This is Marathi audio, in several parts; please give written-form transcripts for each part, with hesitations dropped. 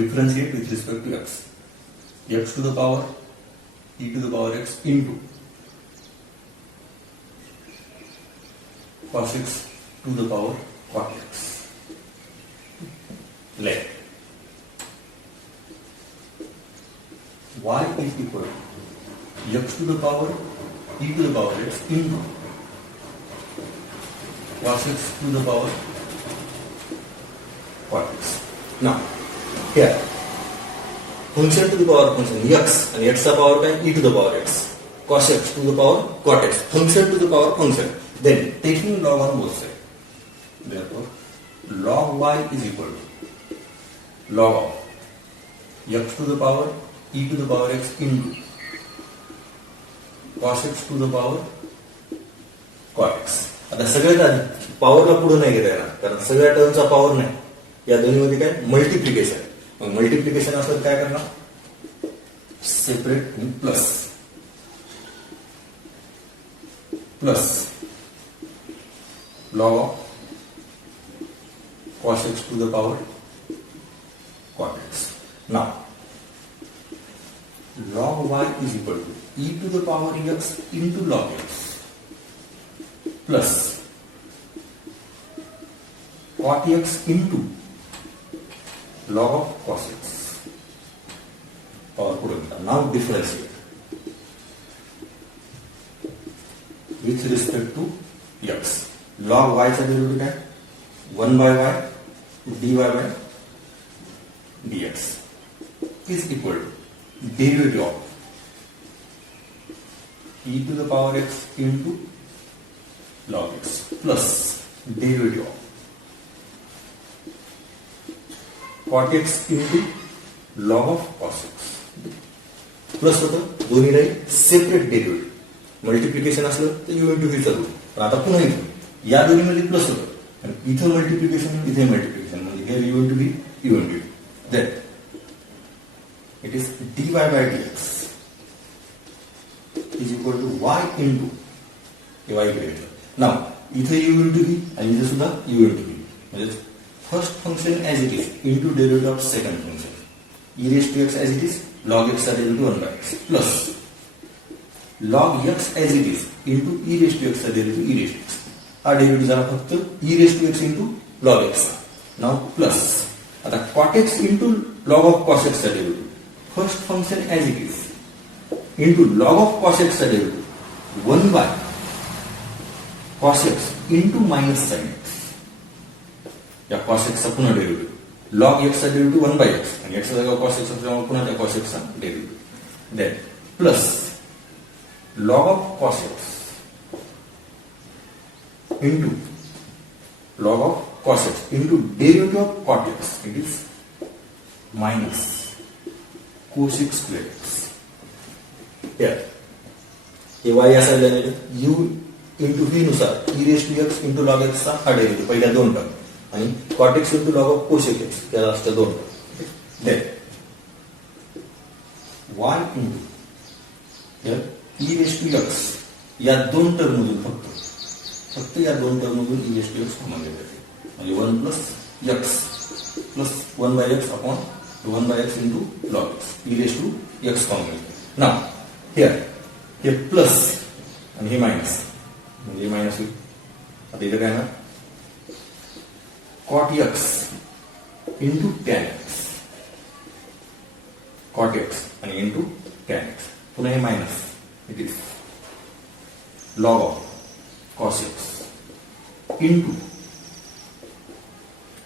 differentiate with respect to x. X to the power e to the power x into cos x to the power cot x. Let y is equal to x to the power e to the power x into cos x to the power cot x. Now, here function to the power function x and x to the power by e to the power x, cos x to the power cot x, function to the power function. Then taking log on both sides. Therefore, log y is equal to log of x to the power e to the power x into cos x to the power cot x. आता सगळ्यात आधी पॉवरला पुढे नाही गेला येणार, कारण सगळ्या टर्मचा पॉवर नाही. या दोन्हीमध्ये काय मल्टिप्लिकेशन. मग मल्टिप्लिकेशन असलं काय करणार, separate plus plus log of cos x to the power cot x. Now, log y is equal to e to the power x into log x plus cot x into log of cos x. Power put in. Now differentiate with respect to x. Log y चा डेरिव्हेटिव्ह काय, 1 by y dy by dx is equal to derivative of e to the power x into log x plus derivative of cot x into log of cos x. Plus होतं दोन्ही नाही सेपरेट डेरिव्हेटिव्ह. मल्टिप्लिकेशन असलं तर यू इंटू व्ही चालू. पण आता पुन्हा इथं या दोन्हीमध्ये प्लस होतं आणि इथं मल्टिप्लिकेशन इथे मल्टिप्लिकेशन म्हणजे हे u into v u into v. Then it is dy by dx is equal to y into y इकडे. नाव इथे यू इंटू व्ही आणि इथे सुद्धा यू इंटू व्ही. म्हणजे first function as it is into derivative of second function e raised to x as it is log x चा derivative 1 by x plus log x as it is into e raised to x चा derivative e raised to x. हा डेरिव्हेटिव्ह झाला फक्त e raised to x into log x. Now plus आता cot x into log of cos x चा derivative first function as it is into log of cos x चा derivative 1 by cos x into minus sin x. या cos x चा पुन्हा डेरिव्हेटिव्ह log x चा डेरिव्हेटिव्ह 1 by x आणि x चा जागा cos x असल्यामुळे पुन्हा त्या cos x चा derivative. Then plus log of cos x into log of cos x into derivative of cot x. It is minus cos x square x. Here हे y या साईडला u into v नुसार e raised to x into log x चा हा डेरिव्हेटिव्ह पहिल्या दोन टर्म आणि cot x into log of cos x या लास्टच्या दोन term. Then y into here e raised to x या दोन टर्म मधून फक्त या दोन टर्म मधून e raised to x common घेतले म्हणजे 1 plus x plus 1 by x upon 1 by x into log x e raised to x common घेतले. नाव here हे प्लस आणि हे मायनस म्हणजे मायनस होईल. आता इथे काय ना cot x into tan x cot x आणि into tan x पुन्हा हे minus it is log of cos x into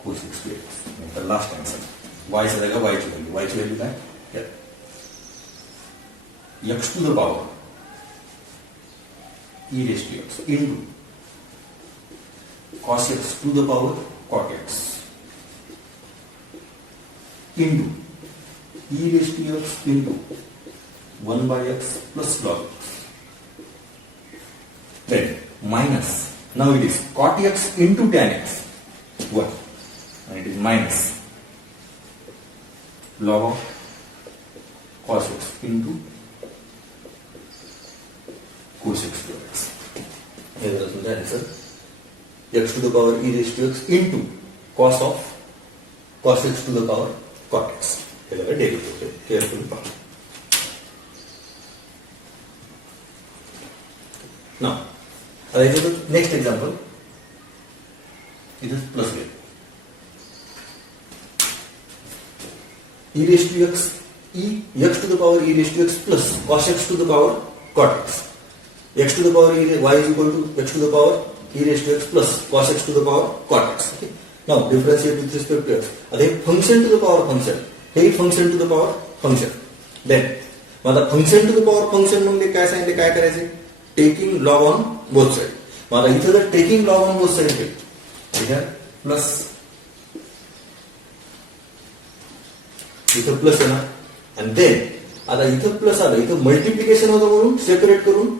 cos x square x. नंतर लास्ट आन्सर y चा जागा y ची व्हॅल्यू काय x to the power e raised to x into cos x to the power cot x into e raised to x into 1 by x plus log x. Then minus, now it is cot x into tan x 1 and it is minus log of cos x into cos x square x. Here is the answer. X to the power e raised to x into cos of cos x to the power cot x. हे झालं डेरिव्हेटिव्ह. केअरफुली पहा. नाव नेक्स्ट एक्झाम्पल, इथे प्लस घेऊ. e raised to x, x to the power e raised to x plus cos x to the power cot x. X to the power y is equal to x to the power e raised to x plus cos x to the power cot x. Okay. Now differentiate with respect to x. आता function to the power function, हे function to the power function. Then आता function to the power function म्हणजे काय सांगितले, काय करायचे, taking log on both side. आता इथे जर taking log on both side केलं, प्लस इथं प्लस आहे ना, आणि देन आता इथं प्लस आलं, इथं मल्टिप्लिकेशन होतं म्हणून सेपरेट करून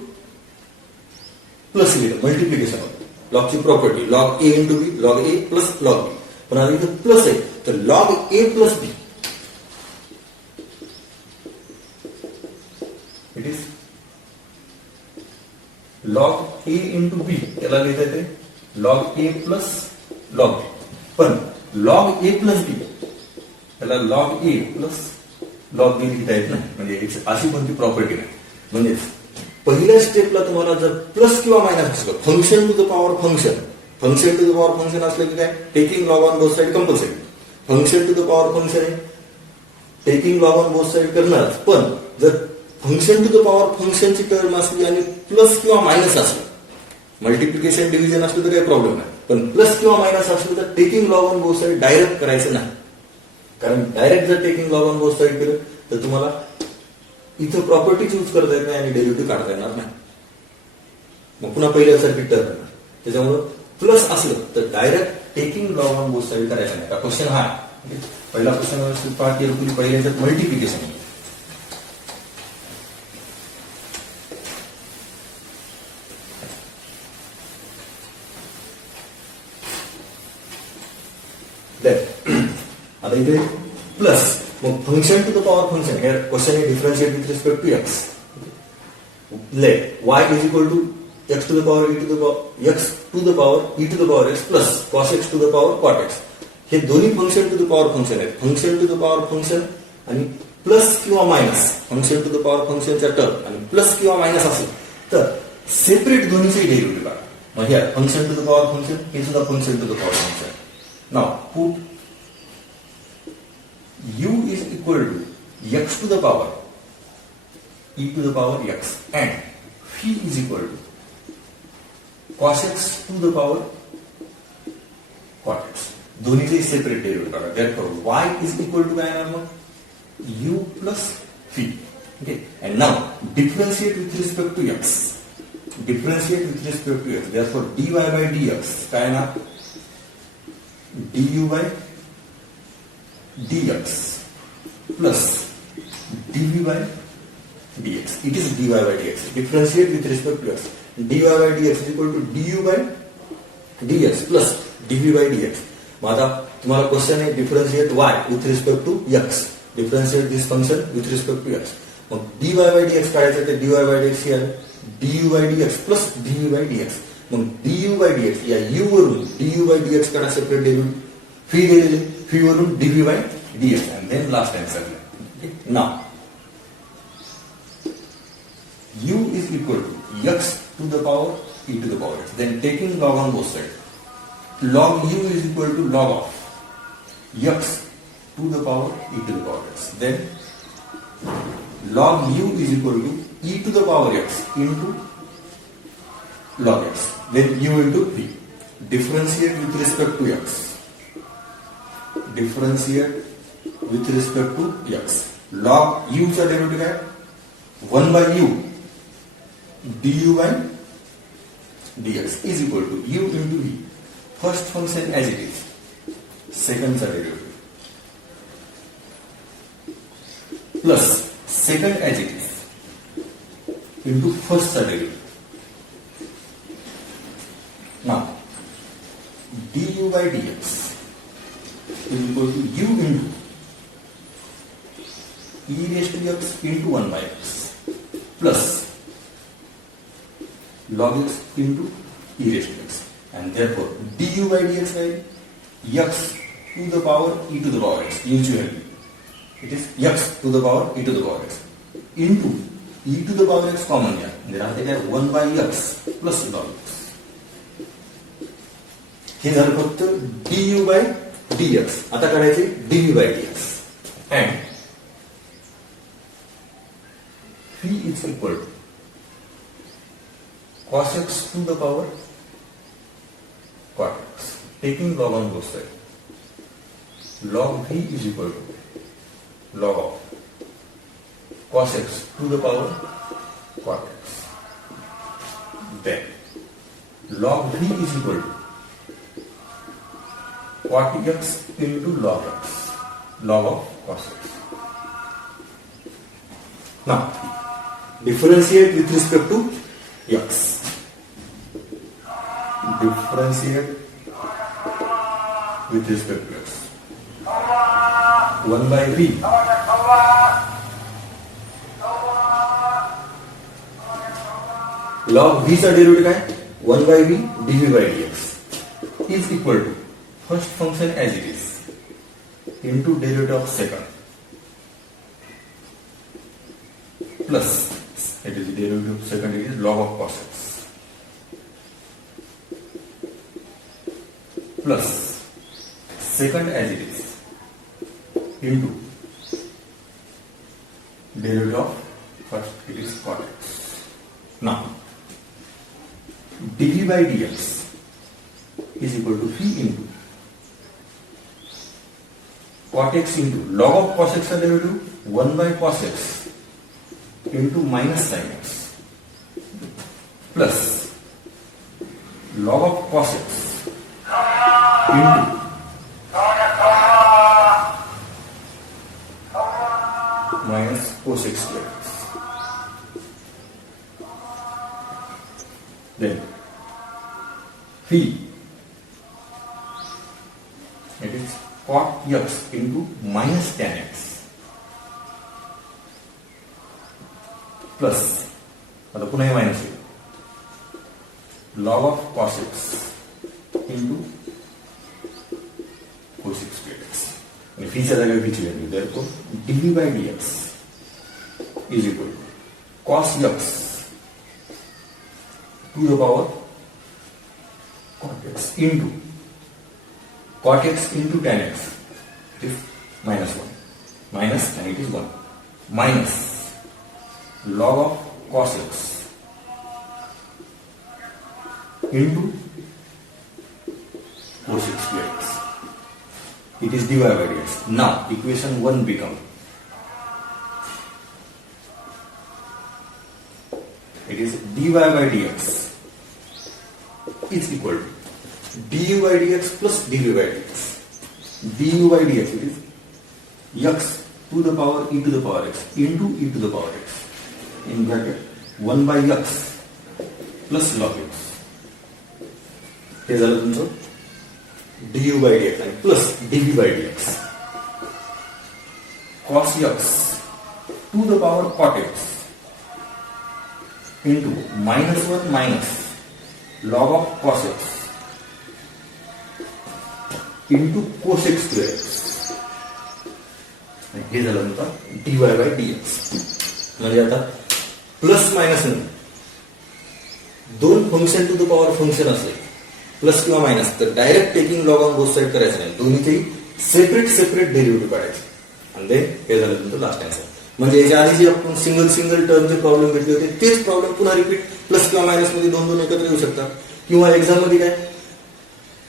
प्लस लिहिलं, मल्टिप्लिकेशन होतं. लॉगची property log a into b, log a plus log b. पण आता इथं प्लस आहे तर log a plus b, it is log a into b. त्याला लिहिता येते log a plus log b. पण लॉग ए प्लस बी त्याला log a plus log b लिहिता येत नाही, म्हणजे अशी कोणती प्रॉपर्टी नाही. म्हणजे पहिल्या स्टेपला तुम्हाला जर प्लस किंवा मायनस असलं, function to the power function, function to the power function असलं की काय, taking log on both side compulsory. Function to the power function आहे, taking log on both side करणारच. पण जर फंक्शन टू द पॉवर फंक्शनची टर्म असली आणि प्लस किंवा मायनस असलं, मल्टिप्लिकेशन डिव्हिजन असलं तर काही प्रॉब्लेम नाही. पण प्लस किंवा मायनस असलं तर taking log on both side direct करायचं नाही. कारण डायरेक्ट जर taking log on both side केलं तर तुम्हाला इथं प्रॉपर्टी चूज करता येत नाही आणि डेरिव्हेटिव्ह काढता येणार नाही. मग पुन्हा पहिल्यासारखी टर्म येणार. त्याच्यामुळं प्लस असलं तर direct taking log on both side करायचं नाही. क्वेश्चन हा पहिला क्वेश्चन पार्ट केलं, पहिल्याच्यात मल्टिप्लिकेशन. आता इथे प्लस, मग function to the power function, हे क्वेश्चन आहे differentiate with respect to x. Let y is equal to x to the power e to the power x to the power e to the power x plus cos x to the power cot x. हे दोन्ही function to the power function आहेत. Function to the power function आणि प्लस किंवा minus, function to the power फंक्शनच्या टर्म आणि प्लस किंवा मायनस असेल तर सेपरेट दोन्हीचे डेरिव्हेटिव्ह काढा. मग हे function to the power function, हे सुद्धा function to the power function. नाव put u is equal to x to the power e to the power x and phi is equal to cos x to the power cot x. दोन्हीचे सेपरेट डेरिव्हेटिव्ह काढा. therefore y is equal to काय येणार मग, u plus phi. okay, and now differentiate with respect to x, differentiate with respect to x. therefore dy by dx काय येणार, du by dx plus dv by dx. It is dy by dx. Differentiate with respect to x. dy by dx is equal to du by dx plus dv by dx. मग आता तुम्हाला क्वेश्चन आहे differentiate y with respect to x. Differentiate this function with respect to x. मग dy by dx काढायचं ते dy by dx हे du by dx plus dv by dx. मग du by dx या u वरून du by dx काढा सेपरेट डेरिव्हेटिव्ह. फी दिलेली, फी वरून dv by dx and then last answer. Okay. Now u is equal to x to the power e to the power x. Then taking log on both sides, log u is equal to log of x to the power e to the power x. Then log u is equal to e to the power x into log x. Then u into v. Differentiate with respect to x. Differentiate with respect to x. Log u चा डेरिव्हेटिव्ह काय, 1 by u du by dx is equal to u into v. First function as it is, second चा derivative plus second as it is into first चा derivative. Now du by dx is equal to u into e raised to x into 1 by x plus log x into e raised to x, and therefore du by dx is x to the power e to the power x. It is x to the power e to the power x into e to the power x common घ्या म्हणजे राहते काय 1/x प्लस log x. हे झालं फक्त du बाय dx. आता करायचे dv by dx and v is equal to cos x to the power cot x. Taking log on both sides. Log v is equal to log of cos x to the power cot x. Then log v is equal to cot x into log x. Log of cos x. Now differentiate with respect to x. Differentiate with respect to x. 1 by v log v चा डेरिव्हेटिव्ह काय 1 by v dv by dx is equal to first function as it is into derivative of second plus it is derivative of second, it is log of cos x plus second as it is into derivative of first, it is cot x. Now dv by dx is equal to v into cot x into log of cos x derivative 1 by cos x into minus sin x plus log of cos x into minus cos x square. Then phi it is cot x into minus tan x plus आता पुन्हा हे minus log of cos x into cos x square x आणि phi च्या जागी v ची value therefore dv by dx is equal to cos x to the power cot x into cot x into tan x, it is minus 1 minus and it is 1 minus log of cos x into cos x square x. It is dy by dx. Now equation 1 become it is dy by dx is equal to du by dx plus dv by dx. Du by dx it is x to the power e to the power x into e to the power x in bracket 1 by x plus log x. हे झालं तुमचं du by dx आणि plus dv by dx cos x to the power cot x into minus 1 minus log of cos x into cos x square x. हे झालं तुमचं dy by dx. म्हणजे आता प्लस मायनस दोन function to the power function असले प्लस किंवा मायनस तर direct taking log on both side करायचं नाही, दोन्हीचेही सेपरेट डेरिव्हेटिव्ह काढायचे आणि देन हे झालं तुमचं लास्ट आन्सर. म्हणजे याच्या आधी जे आपण सिंगल टर्मचे प्रॉब्लेम भेटले होते तेच प्रॉब्लेम पुन्हा रिपीट प्लस किंवा मायनस मध्ये दोन एकत्र येऊ शकतात. किंवा एक्झाम मध्ये काय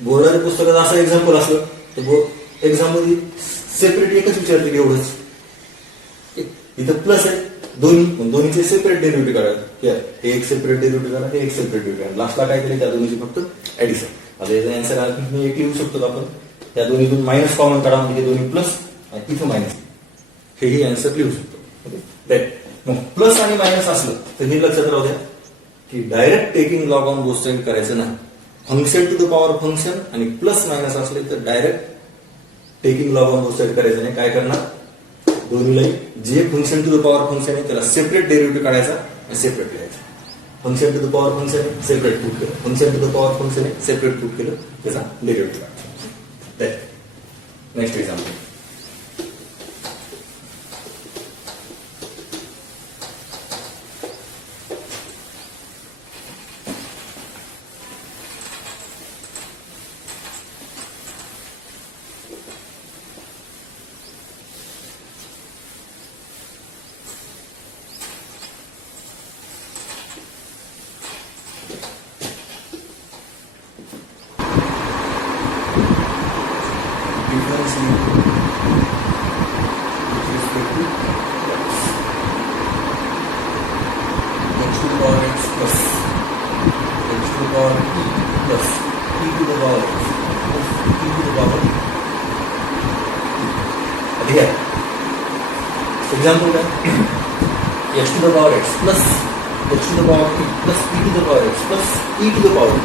बोर्डाच्या पुस्तकात असं एक्झाम्पल असलं तर एक्झाम मध्ये सेपरेट एकच विचारतील एवढंच. इथं प्लस आहे दोन्हीचे सेपरेट डेरिव्हेटिव्ह काढा, हे एक सेपरेट डेरिव्हेटिव्ह काढा, हे एक सेपरेट डेरिव्हेटिव्ह काढा. लास्टला काय केले त्या दोन्हीचे फक्त ऍडिशन. आता याचा आन्सर एक लिहू शकतो आपण, त्या दोन्हीतून मायनस कॉमन काढा म्हणजे हे दोन्ही प्लस आणि इथं मायनस, हेही आन्सर लिहू शकतो. मग प्लस आणि मायनस असलं तर हे लक्षात राहू द्या की direct taking log on both side करायचं नाही. Function to the power function आणि प्लस मायनस असले तर direct taking log on both side करायचं नाही. काय करणार, दोन्हीला जे function to the power function आहे त्याला सेपरेट डेरिव्हेटिव्ह काढायचा आणि सेपरेट लिहायचा. Function to the power function आहे सेपरेट पुट केलं, function to the power function आहे सेपरेट पुट केलं, त्याचा डेरिव्हेटिव्ह काढायचा. नेक्स्ट एक्झाम्पल here example है x to the power x plus h to the power e plus e to the power x plus e to the power e.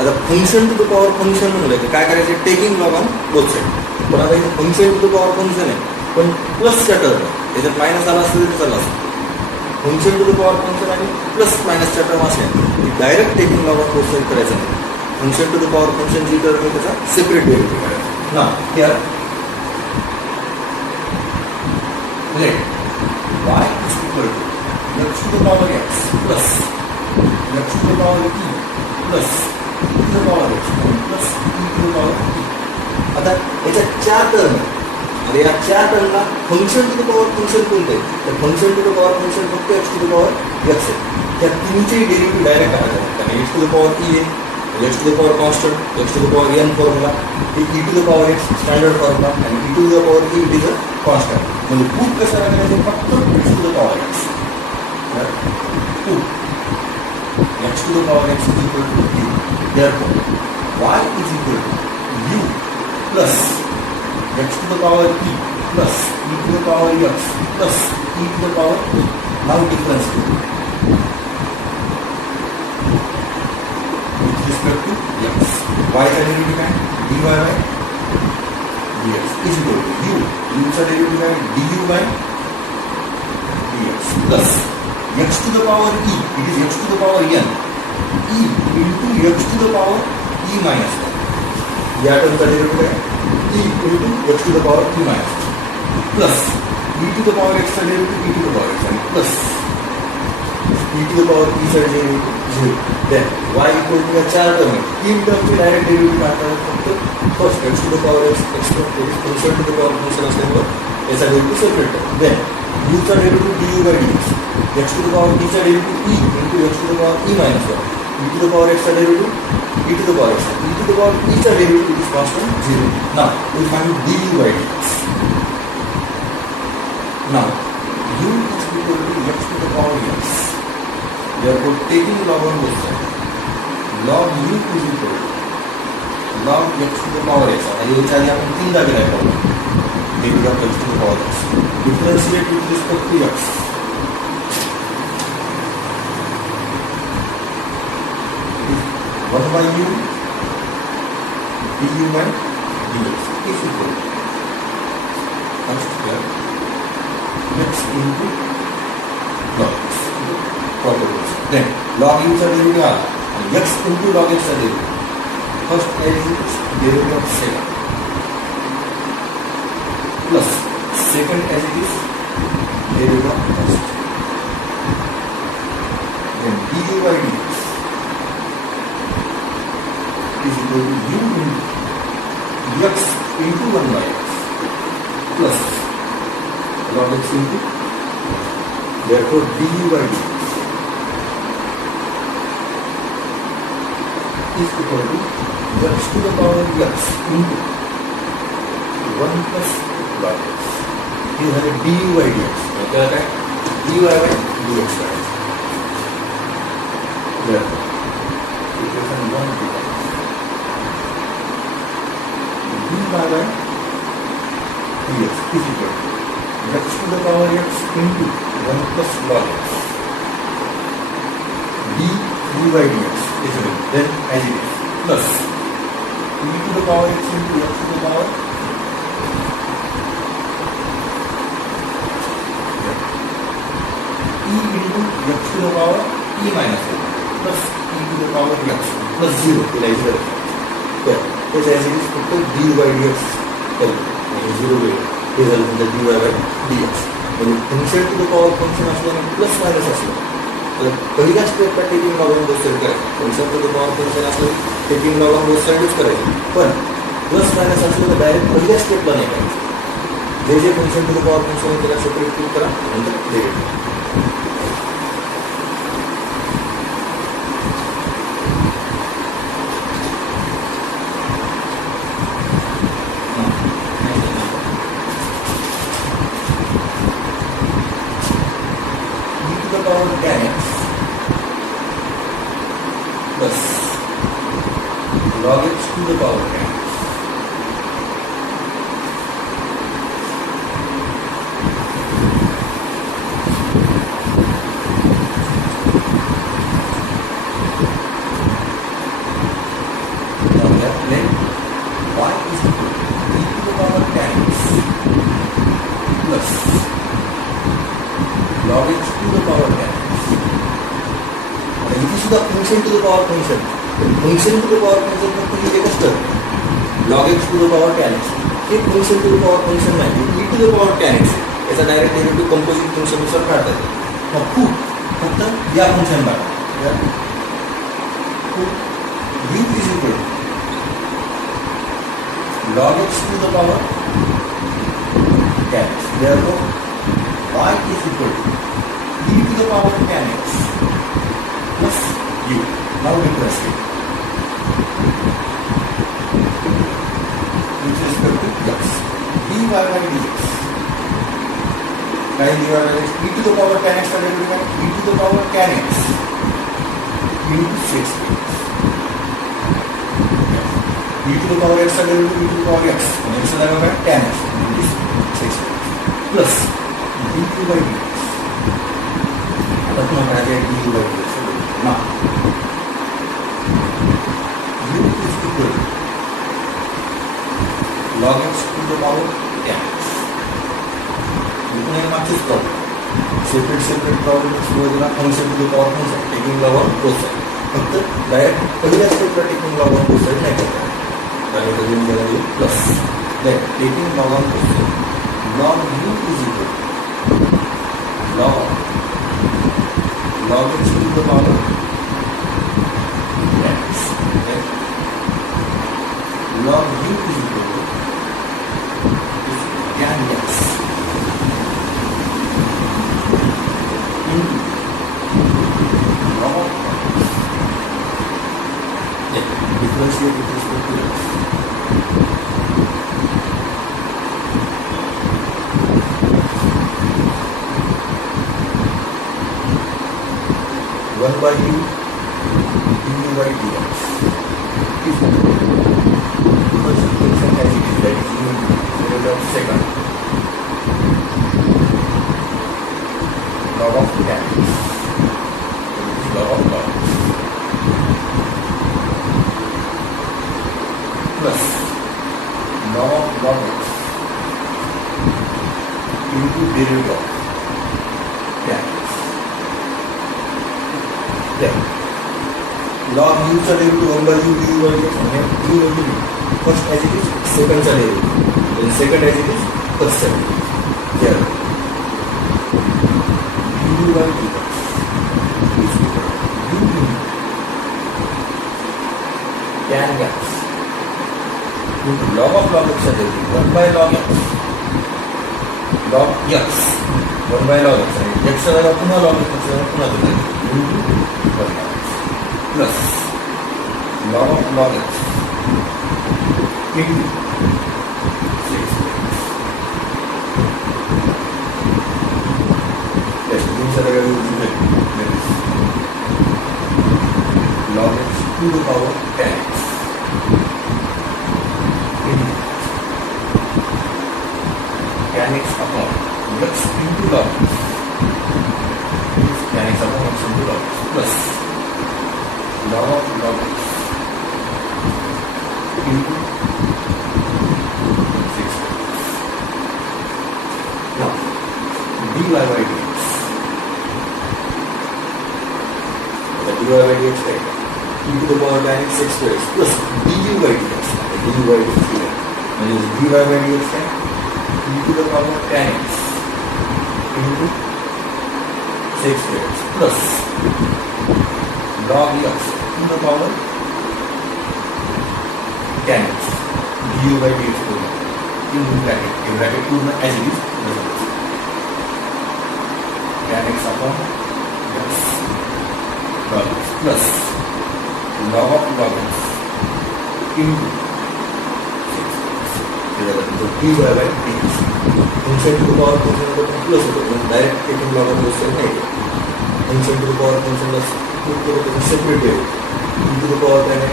आता function to the power function म्हणलं की काय करायचं taking log on both side पण आता इथे function to the power function आहे पण प्लसच्या टर्म त्याच्यात मायनस आला असतं तरी चालला असतं function to the power function आणि प्लस मायनसच्या टर्म असे direct taking log on both side करायचं नाही function to the power function जी टर्म आहे त्याचा सेपरेट डेरिव्हेटिव्ह करायचा ना here let y is equal to x to the power x plus x to the power e plus e to the power x plus e to the power e. आता याच्या चार टर्म आता या चार टर्मला function to the power function कोणतं आहे तर function to the power function फक्त x to the power x आहे त्या तीनचे डेरिव्हेटिव्ह डायरेक्ट टाकायचे कारण x to the power e आहे x to the power constant, x to the power n formula, e to the power x standard formula, and e to the power e it is a constant. म्हणजे put कशा करायचं फक्त x to the power x. Put x to the power x is equal to u. Therefore, y is equal to u plus x to the power e plus e to the power x plus e to the power e. Now differentiate. Respect to x. Y का डेरिवेटिव है dy by dx is equal to u का डेरिवेटिव है du by dx plus x to the power e it is x to the power n e into x to the power e minus 1 या टर्म का डेरिवेटिव है e into x to the power e minus 1 plus e to the power x का derivative e to the power x and plus e to the power e का derivative 0 then y equal to चार टर्म है तीन टर्म के डायरेक्ट डेरिवेटिव आता है फक्त first x to the power x x to the power function असल्यामुळे याचा डेरिवेटिव सेपरेट आहे then u चा derivative du by dx x to the power e चा derivative e into x to the power e minus 1 e to the power x चा derivative e to the power x e to the power e चा derivative is constant 0 now we find du by dx now u is equal to x to the power x. Therefore, taking log on both sides, log u is equal to log x to the power x. आता ये चाहे आपण तीन जागे नाही पाहू. Derivative of x to the power x. Differentiate with respect to x. One by u du by dx is equal to first here x into log x. Properties. Then log u चा डेरिवेटिव आला आणि x into log x चा derivative first as is derivative of second plus second as it is derivative of first then du by dx is equal to u into x into 1 by x plus log x into therefore du by dx is equal to x to the power x into 1 plus log x. You have a du by dx. क्या है? du by dx है. Therefore, equation 1 becomes du by dx is equal to x to the power x into 1 plus log x. du by dx is equal to then as it is plus e to the power x into x to the power e into x to the power e minus 1 plus e to the power x plus 0 till is there. So as it is put du by dx is 0 way result in the du by dx. When function to the power function असल्याने plus minus असलं तर पहिल्या स्टेपला taking log on both side करायचं function to the power function असलं टेकिंग लॉग ऑन बोथ साइडच करायचं पण प्लस मायनस असलं तर डायरेक्ट पहिल्या स्टेपला नाही करायचं जे जे function to the power function त्याला सेपरेट क्लिक करा नंतर derivative plus log x to the power n log x to the power tan x. आता इथे सुद्धा function to the power function, function to the power function फक्त हे एकच term log x to the power tan x. हे function to the power function नाही, e to the power tan x. याचा डायरेक्ट डेरिव्हेटिव्ह कंपोजिट फंक्शननुसार काढता येतो. मग खूप फक्त या फंक्शन काढा. u is equal to log x to the power tan x. Therefore, y is equal to e to the power tan x plus u. Now differentiate with respect to x. dy by dx. By dy by dx, e to the power tan x का डेरिवेटिव है e to the power tan x into 6x. e to the power x का derivative e to the power x, और x का derivative tan x into 6x plus dy by dx. आता तुम्हाला क्या dy by dx ना u is equal to log x to the power tan x. इतना ही मार्क्स प्रॉब्लम सेपरेट प्रॉब्लम सुरुवातीला function to the power function taking log on both side. फक्त डायरेक्ट पहिल्या स्टेपला taking log on both side नाही करता. त्याला लिहून द्यायला plus then taking log on both side log u is equal log x to the power tan x. Log u is equal to tan x into log of differentiate with respect to x. One by u du by dx is because the function as it is, that is u into of second log of tan x. Log of log x plus log of log x into derivative of tan x. Then log u चा derivative 1 by u du by dx म्हणजे u into u. First as it is, second चा derivative, then second as it is, first चा derivative. Here du by dx is equal to u into tan x into log of log x चा derivative 1 by log x log x 1 by log x आणि x चा जागा पुन्हा log x चा पुन्हा तो into 1 log x plus log of log x into 6x. Yes, these are the values. Log x to the power tan x into tan x upon x into log x. Tan x upon x into log x plus log of log x into 6x. Now dy by dx, the dy by dx right, e to the power tan x square x plus du by dx. du by dx here means dy by dx right, e to the power tan x into 6 square x plus log x to the power tan x du by dx in bracket 2 as it is tan x upon x log x plus log of log x into 6x. तो dy by dx function to the power function plus होतो direct taking log of question नाही. फंक्शन टू द पॉवर फंक्शनला सेपरेट आहे to the power tan x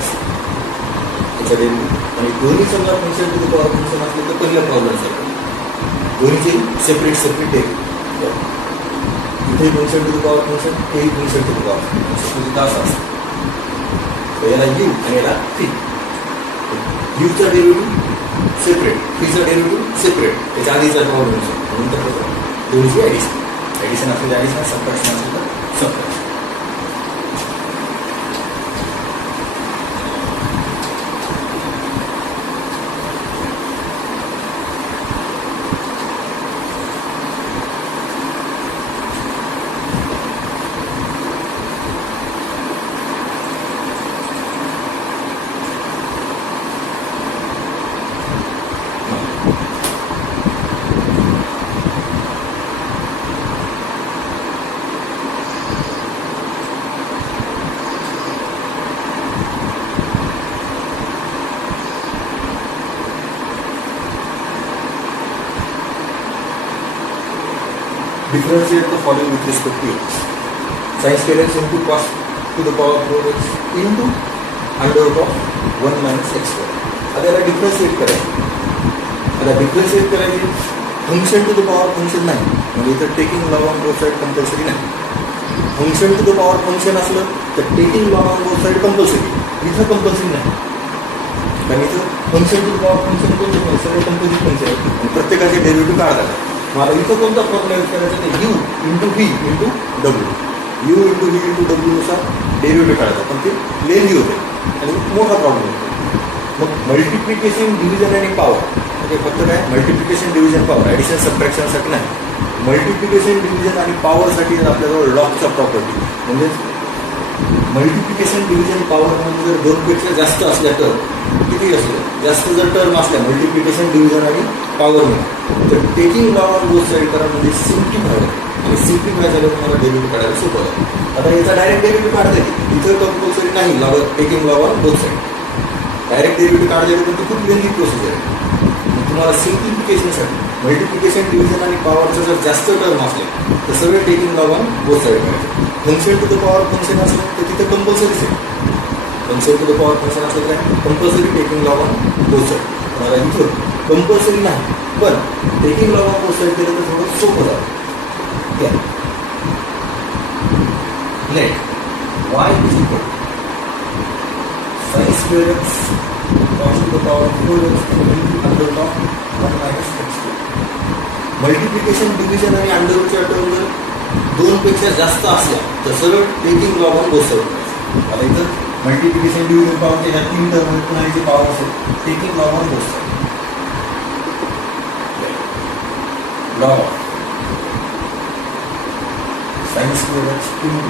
याचा डेरिव्हेटिव्ह आणि दोन्ही समजा function to the power function असले तर पहिला प्रॉब्लेम आहे दोन्हीचे सेपरेट आहे. इथे function to the power function हे function to the power function तास असतं. तर याला u आणि याला phi. यूचा डेरिव्हेटिव्ह सेपरेट, phiचा डेरिव्हेटिव्ह सेपरेट. त्याच्या आधीचा प्रॉब्लेम म्हणून तर दोन्हीची ॲडिशन ॲडिशन असेल तर ॲडिशन, सबट्रॅक्शन असेल तर subtraction. Differentiate the following with respect to x. Sin square x into cos to the power of 4x into under root of 1 minus x square. आता याला डिफरन्शिएट करायचं. आता डिफरन्शिएट करायचे function to the power function नाही, म्हणजे इथं taking log on both side compulsory नाही. Function to the power function असलं तर taking log on both side compulsory, इथं कंपल्सरी नाही. कारण इथं function to the power function कोणतं सगळे कंपोजिट फंक्शन आहे आणि प्रत्येकाचे डेरिव्हेटिव्ह काढतात. मला इथं कोणता फॉर्म्युला यूज करायचा ते यू इंटू व्ही इंटू डब्ल्यू, यू इंटू व्ही इंटू डब्ल्यूनुसार डेरिव्हेटिव्ह काढायचा, पण ते लेंदी होते आणि मोठा प्रॉब्लेम होतो. मग मल्टिप्लिकेशन डिव्हिजन आणि पॉवर म्हणजे फक्त काय मल्टिप्लिकेशन डिव्हिजन पॉवर ॲडिशन सबट्रॅक्शनसाठी नाही. मल्टिप्लिकेशन डिव्हिजन आणि पॉवरसाठी जर आपल्याजवळ लॉगचा प्रॉपर्टी म्हणजे मल्टिप्लिकेशन डिव्हिजन पॉवरमध्ये जर 2पेक्षा जास्त असल्या तर किती असलं जास्त जर टर्म असल्या मल्टिप्लिकेशन डिव्हिजन आणि पॉवरमध्ये तर taking log on both side करा म्हणजे सिम्प्लिफाय आणि सिम्प्लिफाय झालं तुम्हाला डेरिव्हेटिव्ह काढायला सोपं आहे. आता याचा डायरेक्ट डेरिव्हेटिव्ह काढता येते, इथं कंपल्सरी नाही log taking log on both side. Direct derivative काढता येते पण ती खूप लेंदी प्रोसेस आहे. तुम्हाला सिम्प्लिफिकेशनसाठी मल्टिप्लिकेशन डिव्हिजन आणि पॉवरचं जर जास्त टर्म असले तर सगळे taking log on both side करायचे. Function to the power function असलं तर तिथे कंपल्सरीच आहे. Function to the power function असलं काय compulsory taking log on both side. मला इथं कंपल्सरी नाही पण taking log on both side केलं तर थोडं सोपं जातं. Let y is equal sin square x cos to the power 4x under root of 1 minus x square. Multiplication division आणि अंडर रूटच्या टर्म जर 2पेक्षा जास्त असल्या तर सरळ taking log on both side. आता इथं मल्टिप्लिकेशन डिव्हिजन पॉवरच्या ह्या 3 टर्म पुन्हा पॉवर असेल taking log on both side. Log of sin square x into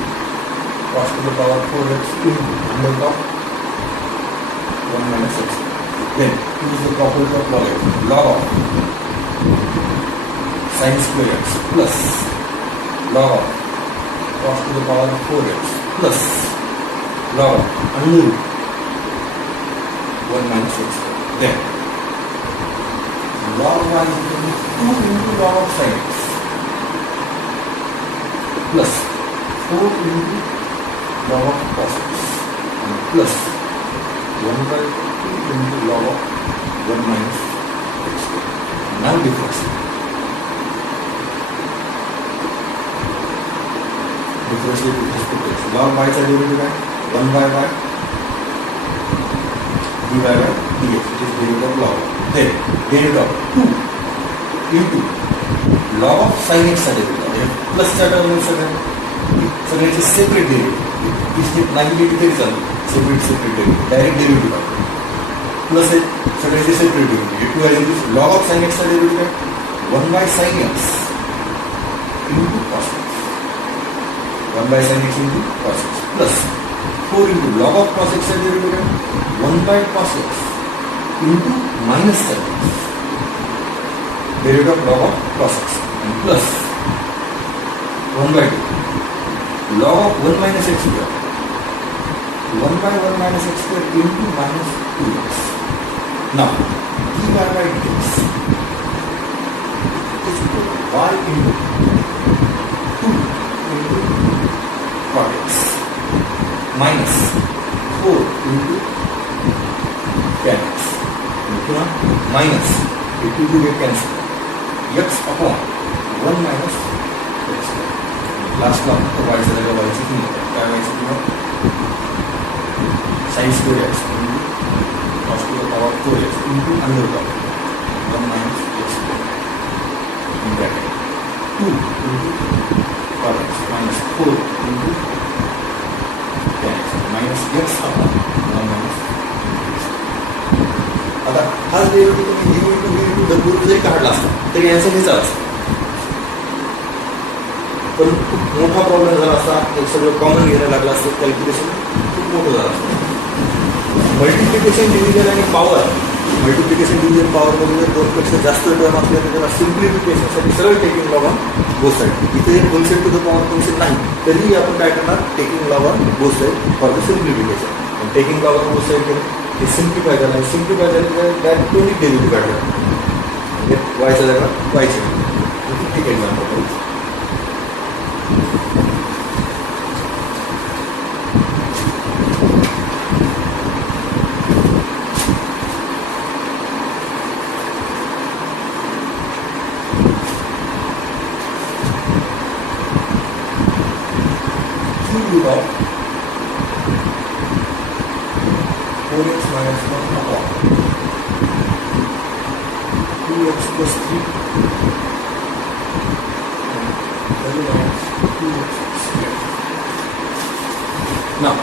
cos to the power 4x into under root of 1 minus x. Then use the property of log. Log of sin square x plus log of cos to the power 4x plus log of under root 1 minus x. Then log y is equal to 2 into log of sin x plus 4 into log of cos x and plus 1 by 2 into log of 1 minus x. Now differentiate. Differentiate with respect to x. Log y चा डेरिव्हेटिव्ह काय 1 by y dy by dx. It is derivative of log. Then derivative of 2 into log of sin x चा डेरिव्हेटिव्ह प्लसच्या टर्म सगळ्याचे सेपरेट डेरिव्हेटिव्ह. ही स्टेप नाही गेली तरी चालते. Separate derivative direct derivative plus आहे सगळ्याचे सेपरेट डेरिव्हेटिव्ह. 2 आहे लॉग ऑफ साइन एक्सचा derivative 1 by sine x into cos x. 1 by sine x into cos x plus 4 into log of cos एक्सचा derivative 1 by cos x into minus sine x derivative of log of cos x आणि plus 1 bye 2 log of 1 minus x square 1 by 1 minus x square into minus 2x. Now dy by dx is equal to y into 2 into cot x minus 4 into tan x minus it will get cancelled x upon 1 minus x square. Last ला फक्त वाय झालेला वायची किंमत काय व्हायची किंमत sin square x into cos to the power 4x into under root of 1 minus x square in bracket 2 into cos x minus 4 into tan x minus x upon 1 minus. आता हाच डेरिव्हेटिव्ह तुम्ही u into v into w जरी काढला असता तरी याचा हेच असतं. पण खूप मोठा प्रॉब्लेम झाला असता, हे सगळं कॉमन घ्यायला लागलं असतं, कॅल्क्युलेशन खूप मोठं झालं असतं. मल्टिप्लिकेशन डिव्हिजन आणि पॉवर, मल्टिप्लिकेशन डिव्हिजन पॉवरमध्ये जर दोनपेक्षा जास्त टर्म असले तर त्याला सिम्प्लिफिकेशनसाठी सरळ taking log on both side. इथे function to the power function नाही तरी आपण काय करणार, taking log on both side for the simplification. Taking log on both side केलं हे सिम्प्लिफाय करणार, सिम्प्लिफाय झालं डायरेक्ट टोनिक डेरिव्हेटिव्ह काढलं म्हणजे वायच्या जागा वायच्या. ठीक example, root of 4x minus 1 upon 2x plus 3 and minus 2x squared. Now,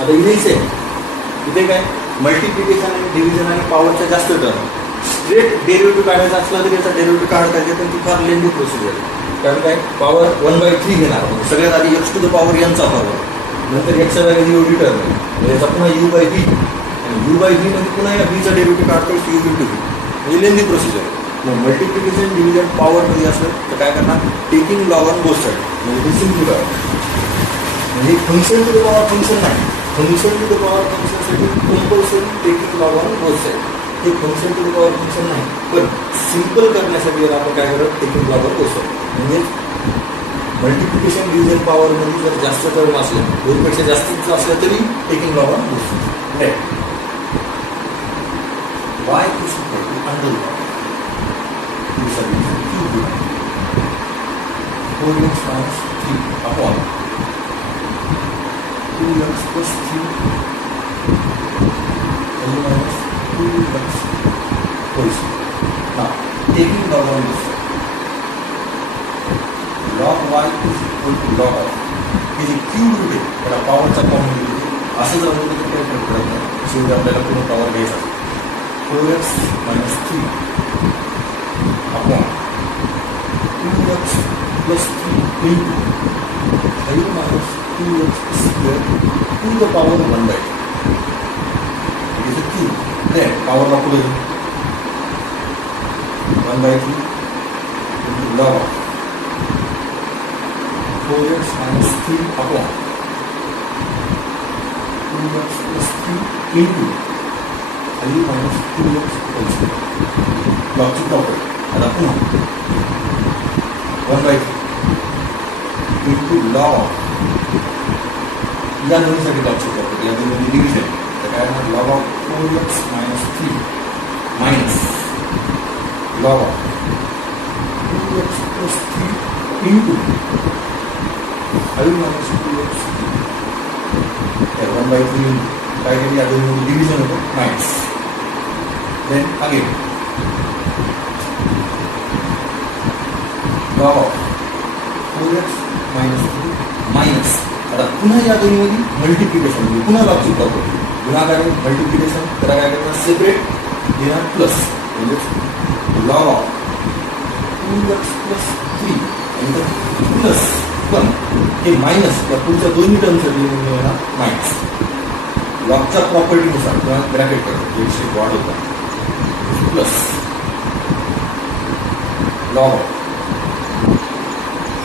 आता इथे काय मल्टिप्लिकेशन आणि डिव्हिजन आणि पॉवरच्या जास्त टर्म, स्ट्रेट डेरिव्हेटिव्ह काढायचा असला तरी याचा डेरिव्हेटिव्ह काढता येते, पण ती फार लेंदी प्रोसिजर आहे. कारण काय, पॉवर 1/3 घेणार आपण सगळ्यात आधी x टू द पॉवर nचा पॉवर, नंतर x च्या जागी एवढी टर्म आहे म्हणजे याचा पुन्हा u/v आणि u/v मध्ये पुन्हा या v चा डेरिव्हेटिव्ह काढतो u into v, म्हणजे लेंदी प्रोसिजर आहे. मग मल्टिप्लिकेशन डिव्हिजन पॉवर मध्ये असलं तर काय करणार, taking log on both side म्हणजे ते सिम्प्लिफाय. म्हणजे function to the power function नाही, फंक्शन टू द पॉवर फंक्शनसाठी compulsory taking log on both side. हे function to the power function नाही, पण सिम्पल करण्यासाठी जर आपण काय करत, taking log on both side. म्हणजे मल्टिप्लिकेशन डिव्हिजन पॉवरमध्ये जर जास्त टर्म असले, दोनपेक्षा जास्तीचं असलं तरी taking log on both side. Right. y is equal to under root 4x minus 3 upon 2x plus 3 minus 2x whole square. Now, taking log on this side, log y is equal to log of, हे जे क्यूब रूट आहे त्याला पॉवरचा कॉमन रूट असं जर होतं तर काही फरक पडत नाही. शेवटी आपल्याला पूर्ण पॉवर घ्यायचा 4x minus 3 upon 2x plus 3 into 5 minus 2x square to the power 1/3. It is a cube. Then power of 1/3 into log of 4x minus 3 upon 2x plus 3 into 5 minus 2x whole square. Log's property. आता पुन्हा 1/3 into log of, या दोन्हीसाठी लॉगची प्रॉपर्टी, या दोन्ही डिव्हिजन, तर काय होणार, log of 4x minus 3 minus log of 2x plus 3 into 5 minus 2x, 1/3 काय केली, या दोन्ही डिव्हिजन होतं minus. Then again log of 4x minus 3 minus, आता पुन्हा या दोन्हीमध्ये मल्टिप्लिकेशन म्हणजे पुन्हा लॉगची प्रॉपर्टी, गुणाकार मल्टिप्लिकेशन, त्याला काय करणार, सेपरेट घेणार प्लस, म्हणजे लॉग ऑफ 2x plus 3 आणि प्लस 1 हे मायनस या पुढच्या दोन्ही टर्मसाठी येणार मायनस. लॉगच्या प्रॉपर्टीनुसार किंवा ब्रॅकेट करतो एक वाढ होता plus log of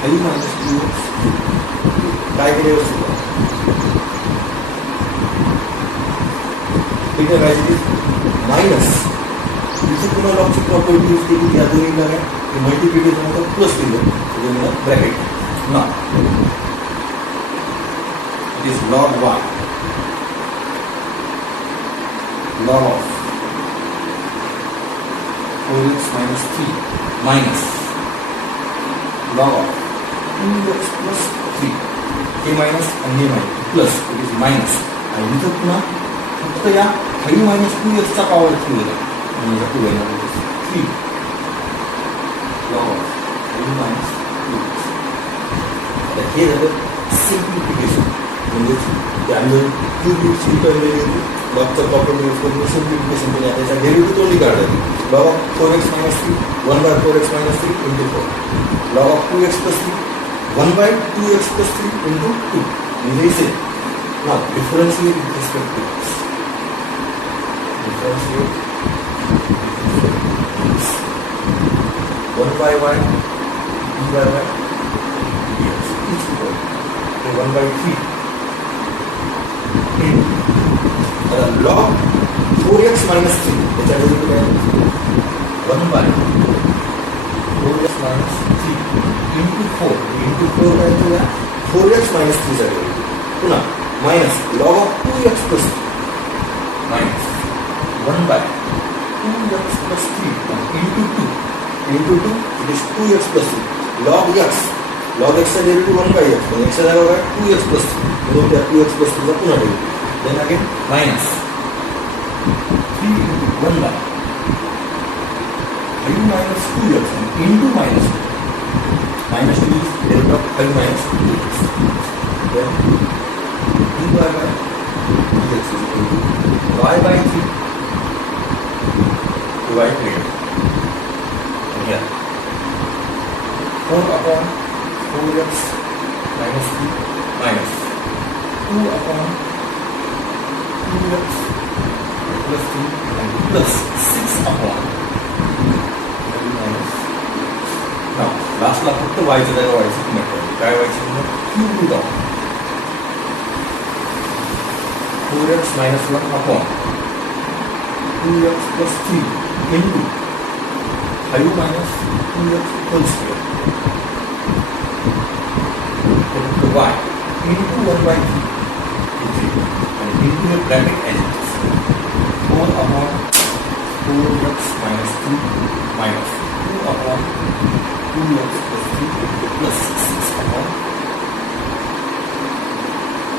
5 minus 2x काय केले ठीक आहे, मायनस तिथे पुन्हा लॉगची प्रॉपर्टी यूज केली, या दोन्हीला काय मल्टिप्लिकेशन होतं प्लस केलं दोन्हीला ब्रॅकेट. ना it is log y log of 4x minus 3 minus log of 2x plus 3, हे मायनस आणि हे minus plus, it is minus आणि इथं पुन्हा फक्त या 5 मायनस 2x चा पॉवर 3 दिला म्हणजे 2 येणार 3 log of 5 minus 2x. आता हे झालं सिम्प्लिफिकेशन, म्हणजे त्यामुळे क्यूबिकची पहिली लॉगचा प्रॉपर्टी यूज करून सिम्प्लिफिकेशन केली. त्याचा डेरिव्हेटिव्ह तोंडी काढलं log of 4x minus 3 1/4x minus 3 into 4 log of 2x plus 3 1/2x plus 3 into 2. म्हणजे इसे now differentiate with respect to x. Differentiate 1 by y d by y dx is equal to 1/3 into log 4x minus 3 त्याचा डेरिव्हेटिव्ह आहे 1/4x minus 3 into 4 into 4 काय होईल 4x minus 3 चा डेरिव्हेटिव्ह पुन्हा minus log of 2x plus 3 minus 1/2x plus 3 into 2 into 2 it is 2x plus 3 log x चा डेरिव्हेटिव्ह 1/x म्हणजे x चा जागा काय 2x plus 3 म्हणून त्या 2x plus 3 चा पुन्हा derivative then again minus 3 into 1/5 minus 2x into minus 2 minus 2 is derivative of 5 minus 2x then d by y dx is equal to y by 3 divided and here 4 upon 4x minus 2 minus 2 upon 2x plus 3 and plus 6 upon minus. Now, last ला फक्त y च्या जागा y ची किंमत ठेवायची. काय y ची किंमत cube root of 4x minus 1 upon 2x plus 3 into 5 minus 2x whole square into y into 1/3 and into a bracket as it is 4 upon 4x minus 2 minus 2 upon 2x plus 3 plus 6 upon.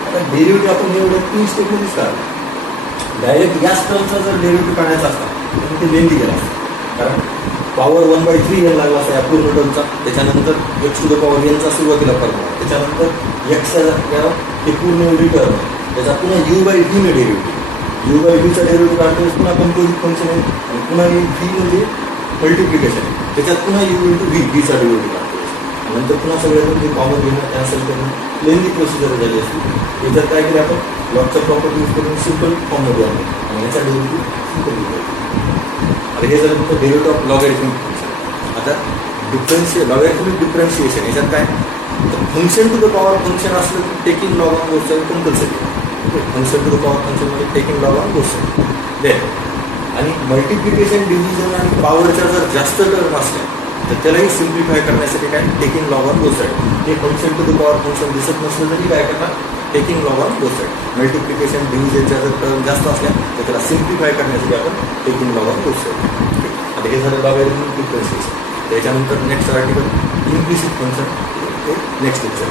आता डेरिव्हेटिव्ह आपण एवढ्या 3 स्टेपने दिसतात. डायरेक्ट याच टर्मचा जर डेरिव्हेटिव्ह काढायचा असता तर ते लेंदी गेला असता, कारण पॉवर 1/3 येईल लागला असता या पूर्ण टर्मचा. त्याच्यानंतर x टू द पॉवर nचा सुरुवातीला फॉर्म्युला, त्याच्यानंतर x च्या जागेवर ते पूर्ण एवढी टर्म आहे, त्याचा पुन्हा u/v ने डेरिव्हेटिव्ह, u/v चा डेरिव्हेटिव्ह काढताना पुन्हा कंपोजिट फंक्शन आहे आणि पुन्हा v म्हणजे मल्टिप्लिकेशन आहे, त्याच्यात पुन्हा u into v चा डेरिव्हेटिव्ह काढतो. नंतर पुन्हा सगळ्यातून जे कॉमन घेणं कॅन्सल करणं लेंदी प्रोसिजर झाली असती. त्याच्यात काय केलं आपण लॉगचा प्रॉपर्टी यूज करून सिम्पल फॉर्ममध्ये आणलं आणि याचा डेरिव्हेटिव्ह सिम्पल घेतला. आता हे झालं फक्त डेरिव्हेटिव्ह ऑफ लॉगॅरिथमिक फंक्शन. आता लॉगॅरिथमिक डिफरन्शिएशन याच्यात काय function to the power function असलं की taking log on both side compulsory. Function to the power फंक्शनमध्ये taking log on both side then आणि मल्टिप्लिकेशन डिव्हिजन आणि पॉवरच्या जर जास्त टर्म असल्या तर त्यालाही सिम्प्लिफाय करण्यासाठी काय taking log on both side. हे function to the power function दिसत नसलं तरी काय करणार taking log on both side. Multiplication डिव्हिजनच्या जर टर्म जास्त असल्या तर त्याला सिम्प्लिफाय करण्यासाठी आपण taking log on both side. आता हे झालं लॉगॅरिथमिक डिफरन्शिएशन. त्याच्यानंतर next article implicit function next lecture.